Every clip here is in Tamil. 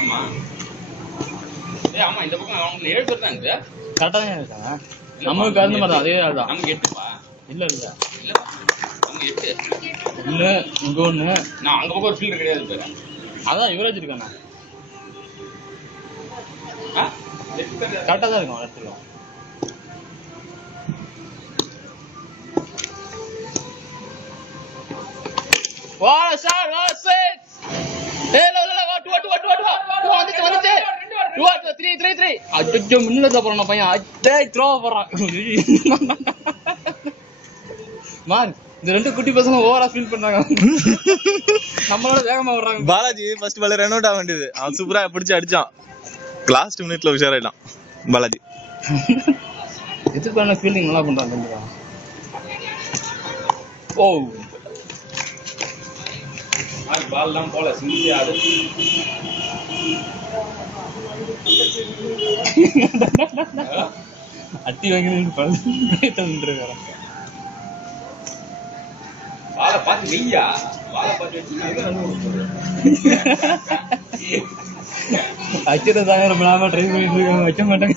ஆமா ஆமா இந்த பக்கம் அவங்க 7 பேர் தான் இருக்குது. கரெக்டா தான் இருக்காங்க. நமக்கு கலந்து மாதிரி அதே ஆள் தான். நமக்கு 8பா. இல்ல இல்ல இல்லப்பா நமக்கு 8. இல்ல இங்க ஒண்ணு. நான் அங்க பக்கம் ஒரு ஃபீல்டு கிடையாது பேரு. அதான் யுவராஜ் இருக்கானே. கரெக்டா தான் இருக்கும் எடுத்துக்கலாம். வா சார் வா சிக்ஸ். ஏய் ல ல வா 2 வந்துச்சு 3 அச்சோ முன்னல போறானே பையன். அடே த்ரோ போறான். மார் இந்த ரெண்டு குட்டி பசங்க ஓவரா ஃபீல் பண்றாங்க. நம்மளோட வேகமா வர்றாங்க. Balaji first ball run out ஆக வேண்டியது. அவன் சூப்பரா பிடிச்சு அடிச்சான். லாஸ்ட் மினிட்ல உஷாராயிட்டான் பாலாஜி. எதிர்பார்த்த ஃபீல்டிங் நல்லா பண்றான் கண்டிப்பா. ஓ பால் தான் போல சிங்கி ஆடு. அட்டி வாங்கி பழுந்துருக்காரன். பாலை பார்த்து வெய்யா. பாலை பார்த்து வச்சுன்னா அச்சுதான் ரொம்ப நாம ட்ரை பண்ணிட்டு இருக்காங்க. வைக்க மாட்டாங்க.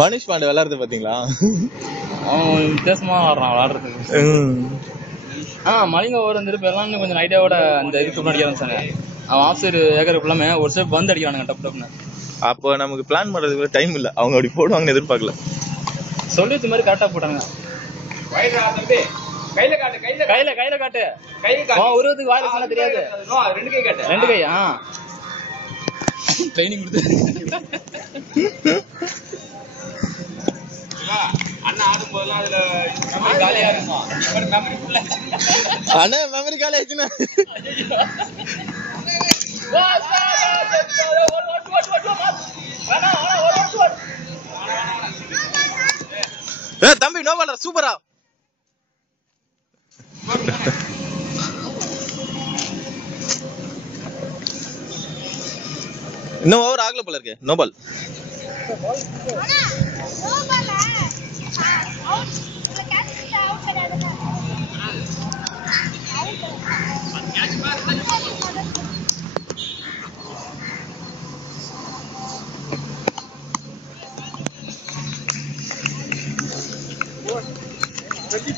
மனிஷ் பாண்டே விளையாடுறது பாத்தீங்களா? அவன் வித்தியாசமா ஆடுறான் விளையாடுறதுக்கு. மலிங்க ஓவர் வந்துட்டு எல்லாம் கொஞ்சம் ஐடியாவோட அந்த இதுக்கு முன்னாடி ஆரம்பிச்சாங்க. அவன் ஆஃப் சைடு ஏக்கர் ஃபுல்லாமே ஒரு சைடு பந்து அடிக்கிறானுங்க டப் டப்னு. அப்போ நமக்கு பிளான் பண்றதுக்கு டைம் இல்ல. அவங்க அப்படி போடுவாங்கன்னு எதிர்பார்க்கல. சொல்லி வச்ச மாதிரி கரெக்டா போட்டாங்க. கையில காட்டு. உருவத்துக்கு வாயில சொன்னா தெரியாது. 2 கை காட்டு. 2 கை. ட்ரைனிங் கொடுத்து அண்ணா ஆடும் போதெல்லாம் அதுல மெமரி காலியா இருக்கும். மெமரி ஃபுல்லா அண்ணா மெமரி காலி ஆயிடுச்சுன்னா தம்பி நோ பாலர் சூப்பரா. இன்னும் ஓவர் ஆகல போல இருக்கு. No ball.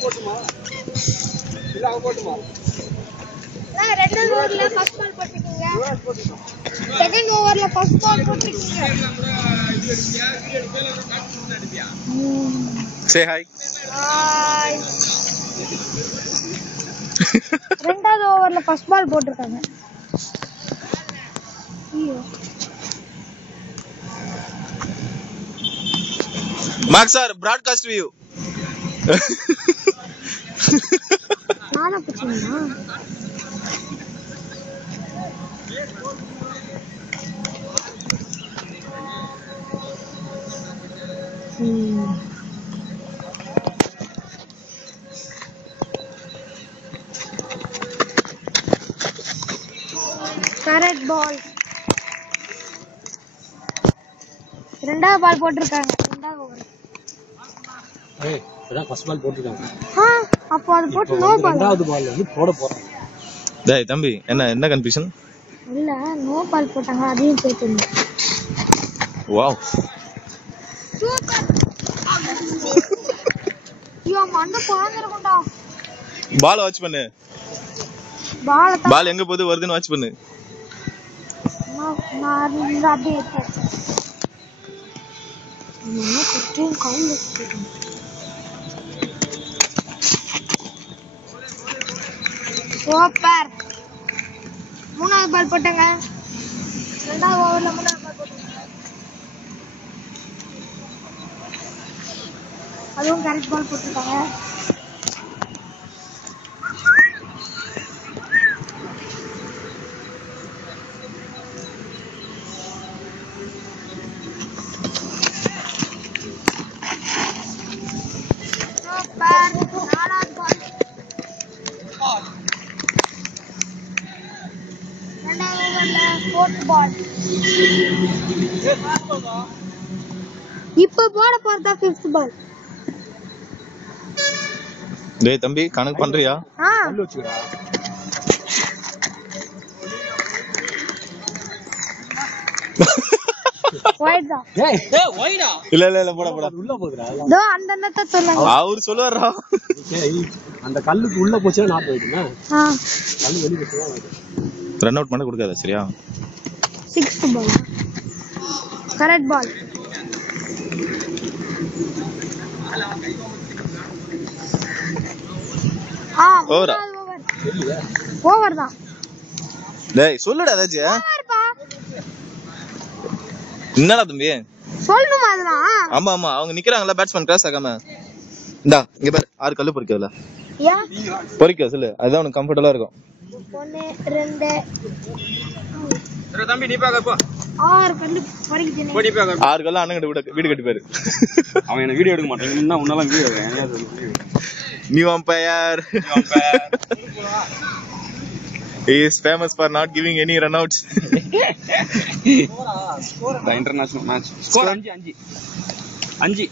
போட்டுமா இல்ல அவ போட்டுமா? ரெண்டாவது ஓவர்ல ஃபர்ஸ்ட் பால் போட்டுட்டீங்க. செகண்ட் ஓவர்ல ஃபர்ஸ்ட் பால் போட்டுட்டீங்க. Say hi. ஹாய். ரெண்டாவது ஓவர்ல ஃபர்ஸ்ட் பால் போட்டுருக்காங்க. Mark sir broadcast view. நானா பிடிச்சேனா? கரெக்ட் பால். ரெண்டாவது பால் போட்டுருக்காங்க. ரெண்டாவது ஓவர். அதான் ஃபர்ஸ்ட் பால் போட்டுருக்காங்க. அப்போ அது போட்டு நோ பால். ரெண்டாவது பால் வந்து போட போறாங்க. டேய் தம்பி என்ன கன்ஃபியூஷன்? இல்ல நோ பால் போட்டாங்க அதையும் கேட்கணும். Wow super. ஐயோ மண்ட பாங்கறடா. பால் வாட்ச் பண்ணு. பால் எங்க போகுது வருதுன்னு வாட்ச் பண்ணு. நான் அப்படியே இருக்கேன். நான் குட்டியும் கால்ல போட்டேன். சூப்பர். மூணாவது பால் போட்டாங்க. ரெண்டாவது ஓவர்ல மூணாவது பால் போட்டாங்க. அதுவும் கரெக்ட் பால் போட்டுருக்காங்க. பேர் 4வது பால் 2வது ஓவர்ல 4th பால் இப்ப போட போறதா 5th பால் டேய் தம்பி கணக்கு பண்றியா வைடா இல்ல இல்ல இல்ல போடா போடா உள்ள போகுதுடா. தோ அந்த அண்ணத்தை சொன்னாங்க அவரு சொல்லுவாரா ஏய், அந்த கல்லுக்கு உள்ள போச்சுன்னா நாட் போயிடுங்க. ஆ கல்லு வெளிய போச்சுன்னா ரன் அவுட் பண்ண கொடுக்காத சரியா 6th பால் கரெக்ட் பால் ஓவரா ஓவர் தான் டேய் சொல்லுடா ஏதாச்சும் ஓவர்ப்பா என்னடா தம்பி சொல்லணுமா அதெல்லாம் ஆமா ஆமா அவங்க நிக்கிறாங்கல்ல பேட்ஸ்மேன் கிராஸ் ஆகாம இந்தா இங்க பாரு 6 கல்லு பொறிக்கல ஏன் பொறிக்க சொல்லு அதுதான் உனக்கு கம்ஃபர்டபுளா இருக்கும் 1 2 தம்பி நீ பாக்க போ 6 கல்லு பறிக்கிட்டேனே போடி பாக்க 6 கல்லு அண்ணன் கிட்ட வீடு கட்டி பாரு அவன் என்ன வீடியோ எடுக்க மாட்டான் இன்னும் உன்னால வீடியோ எடுக்க new umpire he is famous for not giving any run outs the international match score 5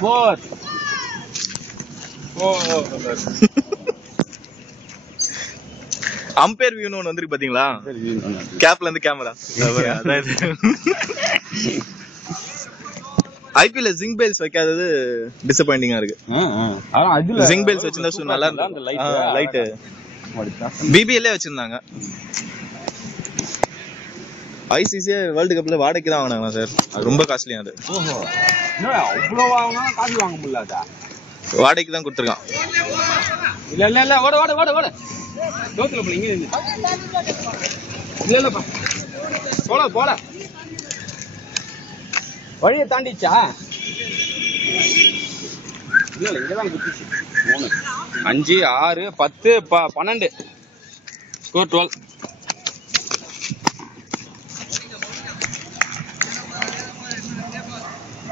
4 umpire வியூன்னு ஒன்னு வந்திருக்கு பாத்தீங்களா கேப்ல இருந்து கேமரா ஐபிஎல்ல ஜிங் பெல்ஸ் வைக்காதது டிசப்பாயிண்டிங்கா இருக்கு ஜிங் பெல்ஸ் வச்சிருந்தா நல்லா இருந்தா லைட் பிபிஎல்லே வச்சிருந்தாங்க ஐசிசி வேர்ல்டு கப்ல வாடகைக்கு தான் வாங்கினாங்க சார் அது ரொம்ப காஸ்ட்லியா அது அவ்வளவு வாங்கினா காசு வாங்க முடியலடா வாடகைக்கு தான் கொடுத்துருக்கான் இல்ல ஓட தோத்துல போல இங்க நின்னு இல்லப்பா போட வழியை தாண்டிச்சா இல்ல இங்கதான் குத்திச்சு 3 5 6 10 12 ஸ்கோர் 12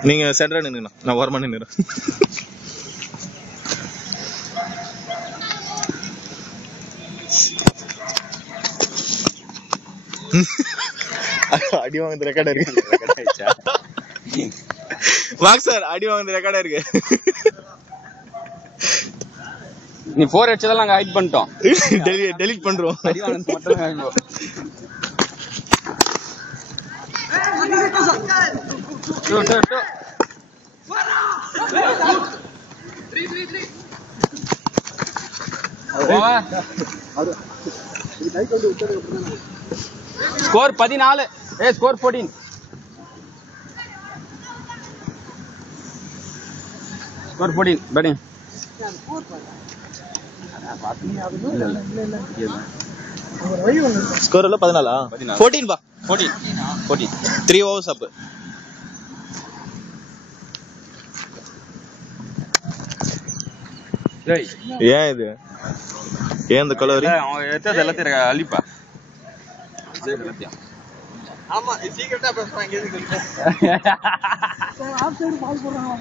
நீங்க சென்டரா நின்னுங்க நான் ஓரமா நின்னுறேன் அடி வாங்குற ரெக்கார்டா இருக்கு வாக் சார் அடி வாங்குற ரெக்கார்டா இருக்கு நீ 4 அடிச்சதெல்லாம் நாங்க ஹைட் பண்ணிட்டோம் டெலீட் பண்றோம் அடி வாங்குறது மட்டும் தான் score 14 score 14 score 14 batting score எல்லாம் 14 14 பா 14 3 overs up ஏன் இது ஏன் இந்த கலவரி அவன் எத்தது எல்லாத்தையும் அழிப்பா ஆமா சீக்கிரட்டா பேசுறாங்க ஆஃப் சைடு பால் போடுறாங்க